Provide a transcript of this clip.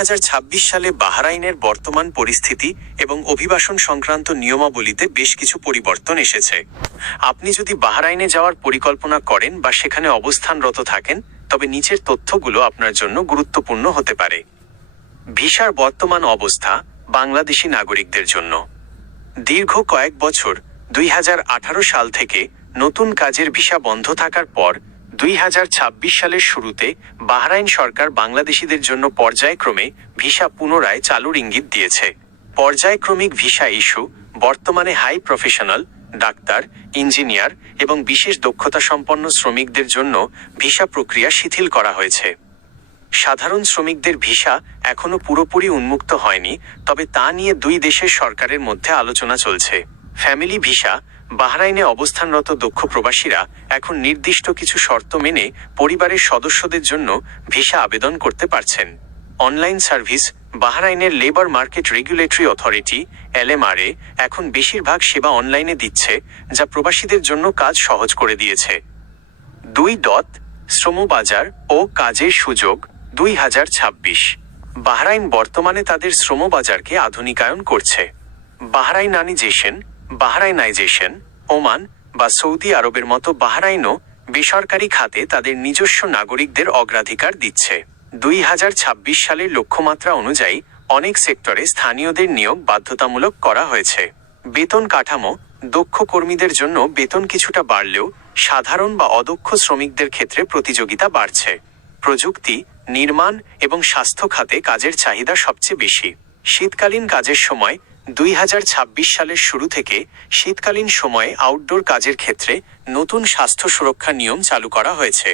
2026 সালে বাহরাইনের বর্তমান পরিস্থিতি এবং অভিবাসন সংক্রান্ত নিয়মাবলীতে বেশ কিছু পরিবর্তন এসেছে। আপনি যদি বাহরাইনে যাওয়ার পরিকল্পনা করেন বা সেখানে অবস্থানরত থাকেন, তবে নিচের তথ্যগুলো আপনার জন্য গুরুত্বপূর্ণ হতে পারে। ভিসার বর্তমান অবস্থা বাংলাদেশি নাগরিকদের জন্য। দীর্ঘ কয়েক বছর 2018 সাল থেকে নতুন কাজের ভিসা বন্ধ থাকার পর 2026 সালের শুরুতে বাহরাইন সরকার বাংলাদেশিদের জন্য পর্যায়ক্রমে ভিসা পুনরায় চালুর ইঙ্গিত দিয়েছে। পর্যায়ক্রমিক ভিসা ইস্যু বর্তমানে হাই প্রফেশনাল, ডাক্তার, ইঞ্জিনিয়ার এবং বিশেষ দক্ষতা সম্পন্ন শ্রমিকদের জন্য ভিসা প্রক্রিয়া শিথিল করা হয়েছে। সাধারণ শ্রমিকদের ভিসা এখনো পুরোপুরি উন্মুক্ত হয়নি, তবে তা নিয়ে দুই দেশের সরকারের মধ্যে আলোচনা চলছে। ফ্যামিলি ভিসা বাহরাইনে অবস্থানরত দক্ষ প্রবাসীরা এখন নির্দিষ্ট কিছু শর্ত মেনে পরিবারের সদস্যদের জন্য ভিসা আবেদন করতে পারছেন। অনলাইন সার্ভিস বাহরাইনের labour market regulatory authority LMRA এখন বেশিরভাগ সেবা অনলাইনে দিচ্ছে, যা প্রবাসীদের জন্য কাজ সহজ করে দিয়েছে। 2. শ্রমবাজার ও কাজের সুযোগ 2026। বাহরাইন বর্তমানে তাদের শ্রমবাজারকে আধুনিকায়ন করছে। বাহরাইনাইজেশন ওমান বা সৌদি আরবের মতো বাহরাইনও বেসরকারি খাতে তাদের নিজস্ব নাগরিকদের অগ্রাধিকার দিচ্ছে। 2026 সালের লক্ষ্যমাত্রা অনুযায়ী অনেক সেক্টরে স্থানীয়দের নিয়োগ বাধ্যতামূলক করা হয়েছে। বেতন কাঠামো দক্ষ কর্মীদের জন্য বেতন কিছুটা বাড়লেও সাধারণ বা অদক্ষ শ্রমিকদের ক্ষেত্রে প্রতিযোগিতা বাড়ছে। প্রযুক্তি, নির্মাণ এবং স্বাস্থ্য খাতে কাজের চাহিদা সবচেয়ে বেশি। শীতকালীন কাজের সময় 2026 সালের শুরু থেকে শীতকালীন সময়ে আউটডোর কাজের ক্ষেত্রে নতুন স্বাস্থ্য সুরক্ষা নিয়ম চালু করা হয়েছে।